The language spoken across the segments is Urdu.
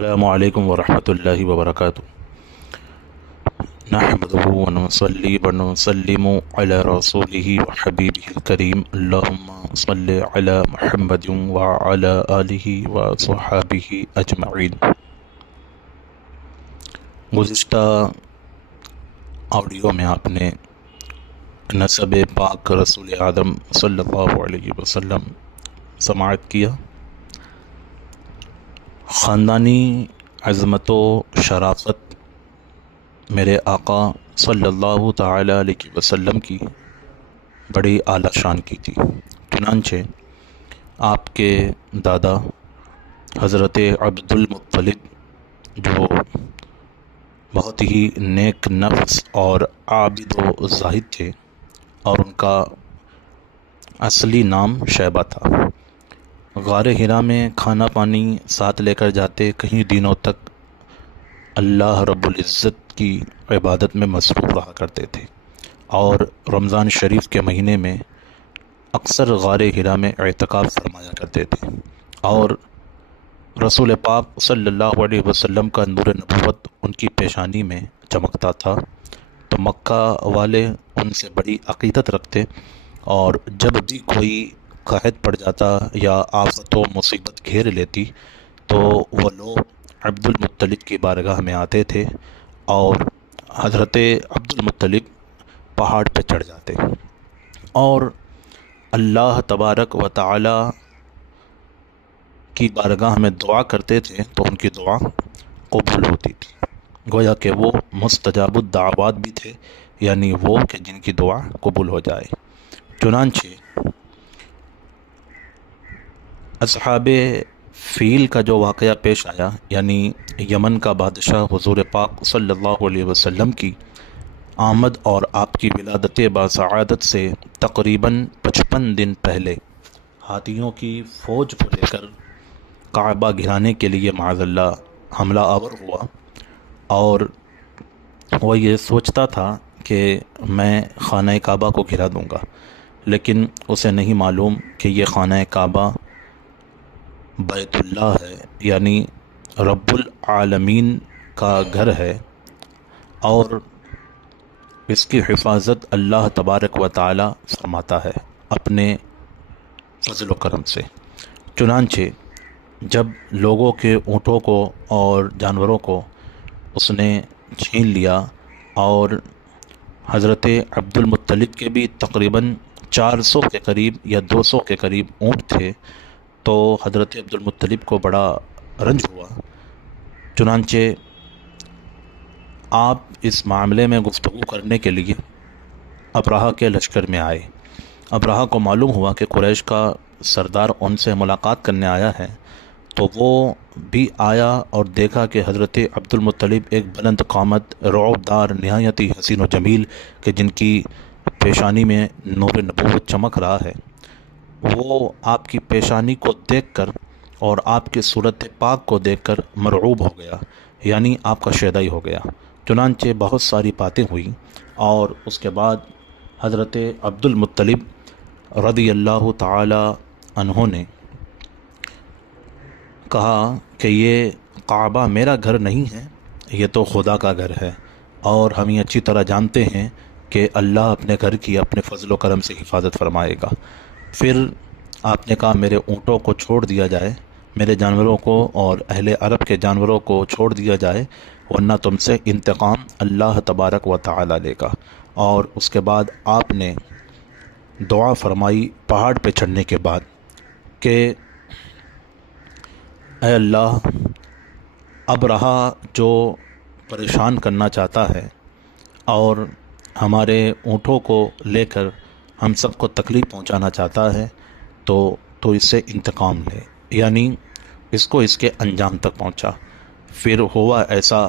السلام علیکم ورحمۃ اللہ وبرکاتہ۔ نحمده ونصلي ونسلم على رسوله وحبيبه الكريم اللهم صل على محمد وعلى آله وصحابه اجمعین۔ گزشتہ آڈیو میں آپ نے نسب پاک رسول اعظم صلی اللہ علیہ وسلم سماعت کیا۔ خاندانی عظمت و شرافت میرے آقا صلی اللہ تعالی علیہ وسلم کی بڑی اعلیٰ شان کی تھی۔ چنانچہ آپ کے دادا حضرت عبد المطلب جو بہت ہی نیک نفس اور عابد و زاہد تھے، اور ان کا اصلی نام شیبہ تھا، غار حرا میں کھانا پانی ساتھ لے کر جاتے، کہیں دنوں تک اللہ رب العزت کی عبادت میں مصروف رہا کرتے تھے، اور رمضان شریف کے مہینے میں اکثر غار حرا میں اعتکاف فرمایا کرتے تھے، اور رسول پاک صلی اللہ علیہ وسلم کا نور نبوت ان کی پیشانی میں چمکتا تھا، تو مکہ والے ان سے بڑی عقیدت رکھتے، اور جب بھی کوئی قحط پڑ جاتا یا آفت و مصیبت گھیر لیتی تو وہ لوگ عبد المطلب کی بارگاہ میں آتے تھے، اور حضرت عبد المطلب پہاڑ پہ چڑھ جاتے اور اللہ تبارک و تعالی کی بارگاہ میں دعا کرتے تھے، تو ان کی دعا قبول ہوتی تھی۔ گویا کہ وہ مستجاب الدعوات بھی تھے، یعنی وہ کہ جن کی دعا قبول ہو جائے۔ چنانچہ اصحاب فیل کا جو واقعہ پیش آیا، یعنی یمن کا بادشاہ حضور پاک صلی اللہ علیہ وسلم کی آمد اور آپ کی ولادت باسعادت سے تقریباً 55 دن پہلے ہاتھیوں کی فوج کو لے کر کعبہ گرانے کے لیے معاذ اللہ حملہ آور ہوا، اور وہ یہ سوچتا تھا کہ میں خانہ کعبہ کو گرا دوں گا، لیکن اسے نہیں معلوم کہ یہ خانہ کعبہ بیت اللہ ہے، یعنی رب العالمین کا گھر ہے، اور اس کی حفاظت اللہ تبارک و تعالی فرماتا ہے اپنے فضل و کرم سے۔ چنانچہ جب لوگوں کے اونٹوں کو اور جانوروں کو اس نے چھین لیا، اور حضرت عبد المطلب کے بھی تقریباً 400 کے قریب یا 200 کے قریب اونٹ تھے، تو حضرت عبد المطلب کو بڑا رنج ہوا۔ چنانچہ آپ اس معاملے میں گفتگو کرنے کے لیے ابرہہ کے لشکر میں آئے۔ ابرہہ کو معلوم ہوا کہ قریش کا سردار ان سے ملاقات کرنے آیا ہے، تو وہ بھی آیا اور دیکھا کہ حضرت عبد المطلب ایک بلند قامت، رعب دار، نہایت ہی حسین و جمیل، کہ جن کی پیشانی میں نور نبوت چمک رہا ہے، وہ آپ کی پیشانی کو دیکھ کر اور آپ کی صورت پاک کو دیکھ کر مرعوب ہو گیا، یعنی آپ کا شیدائی ہو گیا۔ چنانچہ بہت ساری باتیں ہوئیں، اور اس کے بعد حضرت عبد المطلب رضی اللہ تعالی عنہ نے کہا کہ یہ کعبہ میرا گھر نہیں ہے، یہ تو خدا کا گھر ہے، اور ہم یہ اچھی طرح جانتے ہیں کہ اللہ اپنے گھر کی اپنے فضل و کرم سے حفاظت فرمائے گا۔ پھر آپ نے کہا میرے اونٹوں کو چھوڑ دیا جائے، میرے جانوروں کو اور اہل عرب کے جانوروں کو چھوڑ دیا جائے، ورنہ تم سے انتقام اللہ تبارک و تعالی لے گا۔ اور اس کے بعد آپ نے دعا فرمائی پہاڑ پہ چڑھنے کے بعد کہ اے اللہ، ابرہہ جو پریشان کرنا چاہتا ہے اور ہمارے اونٹوں کو لے کر ہم سب کو تکلیف پہنچانا چاہتا ہے، تو اس سے انتقام لے، یعنی اس کو اس کے انجام تک پہنچا۔ پھر ہوا ایسا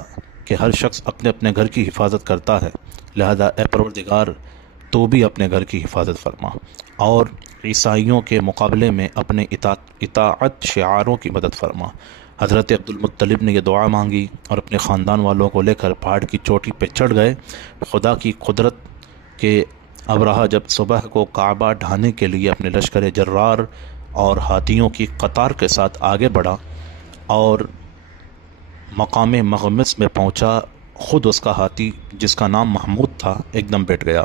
کہ ہر شخص اپنے اپنے گھر کی حفاظت کرتا ہے، لہذا اے پروردگار تو بھی اپنے گھر کی حفاظت فرما، اور عیسائیوں کے مقابلے میں اپنے اطاعت شعاروں کی مدد فرما۔ حضرت عبد المطلب نے یہ دعا مانگی اور اپنے خاندان والوں کو لے کر پہاڑ کی چوٹی پہ چڑھ گئے۔ خدا کی قدرت کہ ابرہہ جب صبح کو کعبہ ڈھانے کے لیے اپنے لشکر جرار اور ہاتھیوں کی قطار کے ساتھ آگے بڑھا، اور مقام مغمس میں پہنچا، خود اس کا ہاتھی جس کا نام محمود تھا ایک دم بیٹھ گیا۔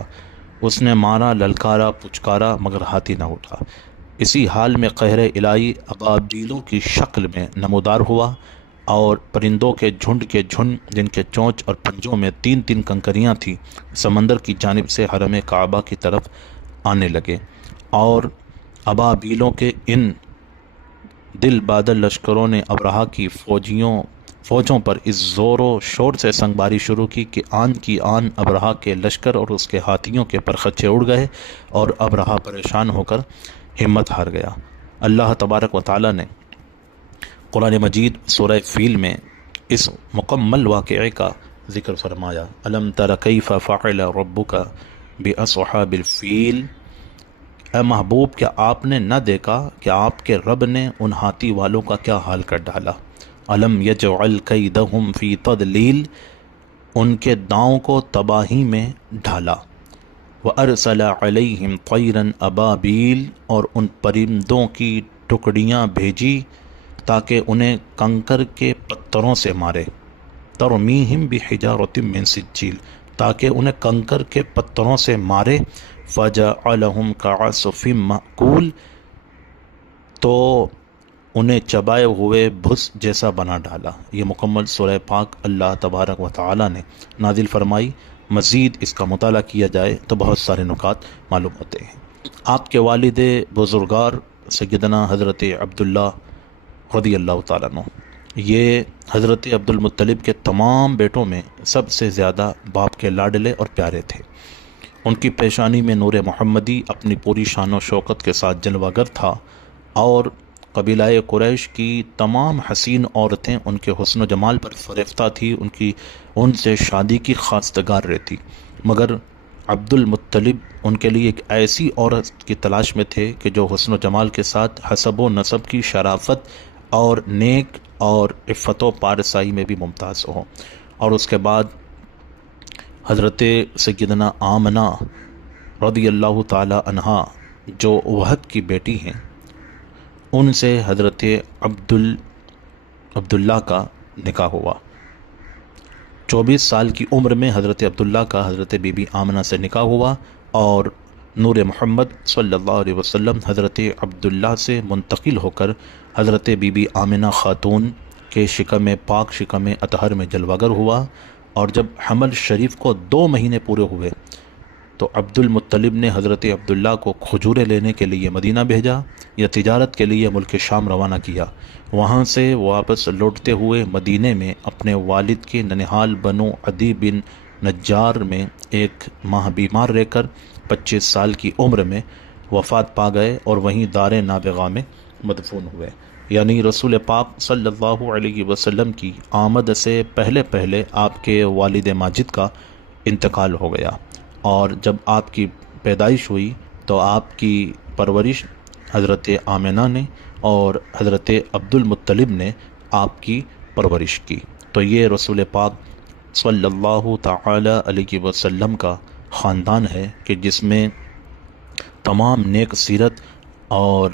اس نے مارا، للکارا، پچکارا، مگر ہاتھی نہ اٹھا۔ اسی حال میں قہر الہی ابابیلوں کی شکل میں نمودار ہوا اور پرندوں کے جھنڈ جن کے چونچ اور پنجوں میں 3 کنکریاں تھیں، سمندر کی جانب سے حرم کعبہ کی طرف آنے لگے، اور ابابیلوں کے ان دل بادل لشکروں نے ابرہہ کی فوجوں پر اس زور و شور سے سنگباری شروع کی آن ابرہہ کے لشکر اور اس کے ہاتھیوں کے پرخچے اڑ گئے، اور ابرہہ پریشان ہو کر ہمت ہار گیا۔ اللہ تبارک و تعالی نے قرآن مجید سورہ فیل میں اس مکمل واقعے کا ذکر فرمایا۔ الم تر کیف فعل ربک باصحاب الفیل، اے محبوب کیا آپ نے نہ دیکھا کہ آپ کے رب نے ان ہاتھی والوں کا کیا حال کر ڈالا۔ الم یجعل کیدہم فی تضلیل، ان کے داؤں کو تباہی میں ڈھالا۔ وارسل علیہم طیرا ابابیل، اور ان پرندوں کی ٹکڑیاں بھیجی تاکہ انہیں کنکر کے پتھروں سے مارے۔ ترمیہم بحجارۃ من سجیل، تاکہ انہیں کنکر کے پتھروں سے مارے۔ فجعلہم کعصف مأکول، تو انہیں چبائے ہوئے بھس جیسا بنا ڈالا۔ یہ مکمل سورہ پاک اللہ تبارک و تعالی نے نازل فرمائی۔ مزید اس کا مطالعہ کیا جائے تو بہت سارے نکات معلوم ہوتے ہیں۔ آپ کے والد بزرگار سیدنا حضرت عبداللہ رضی اللہ تعالیٰ عنہ، یہ حضرت عبد المطلب کے تمام بیٹوں میں سب سے زیادہ باپ کے لاڈلے اور پیارے تھے۔ ان کی پیشانی میں نور محمدی اپنی پوری شان و شوکت کے ساتھ جلوہ گر تھا، اور قبیلہ قریش کی تمام حسین عورتیں ان کے حسن و جمال پر فریفتہ تھی، ان سے شادی کی خواستگار رہتی، مگر عبد المطلب ان کے لیے ایک ایسی عورت کی تلاش میں تھے کہ جو حسن و جمال کے ساتھ حسب و نسب کی شرافت اور نیک اور عفت و پارسائی میں بھی ممتاز ہو۔ اور اس کے بعد حضرت سیدنا آمنہ رضی اللہ تعالی عنہا جو وہب کی بیٹی ہیں، ان سے حضرت عبداللہ کا نکاح ہوا۔ 24 سال کی عمر میں حضرت عبداللہ کا حضرت بی بی آمنہ سے نکاح ہوا، اور نور محمد صلی اللہ علیہ وسلم حضرت عبداللہ سے منتقل ہو کر حضرت بی بی آمنہ خاتون کے شکم پاک شکم اطہر میں جلوہ گر ہوا۔ اور جب حمل شریف کو 2 مہینے پورے ہوئے تو عبد المطلب نے حضرت عبداللہ کو کھجوریں لینے کے لیے مدینہ بھیجا، یا تجارت کے لیے ملک شام روانہ کیا۔ وہاں سے واپس لوٹتے ہوئے مدینے میں اپنے والد کے ننہال بنو عدی بن نجار میں 1 ماہ بیمار رہ کر 25 سال کی عمر میں وفات پا گئے، اور وہیں دار نابغہ میں مدفون ہوئے۔ یعنی رسول پاک صلی اللہ علیہ وسلم کی آمد سے پہلے آپ کے والد ماجد کا انتقال ہو گیا، اور جب آپ کی پیدائش ہوئی تو آپ کی پرورش حضرت آمنہ نے اور حضرت عبد المطلب نے آپ کی پرورش کی۔ تو یہ رسول پاک صلی اللہ تعالی علیہ وسلم کا خاندان ہے کہ جس میں تمام نیک سیرت اور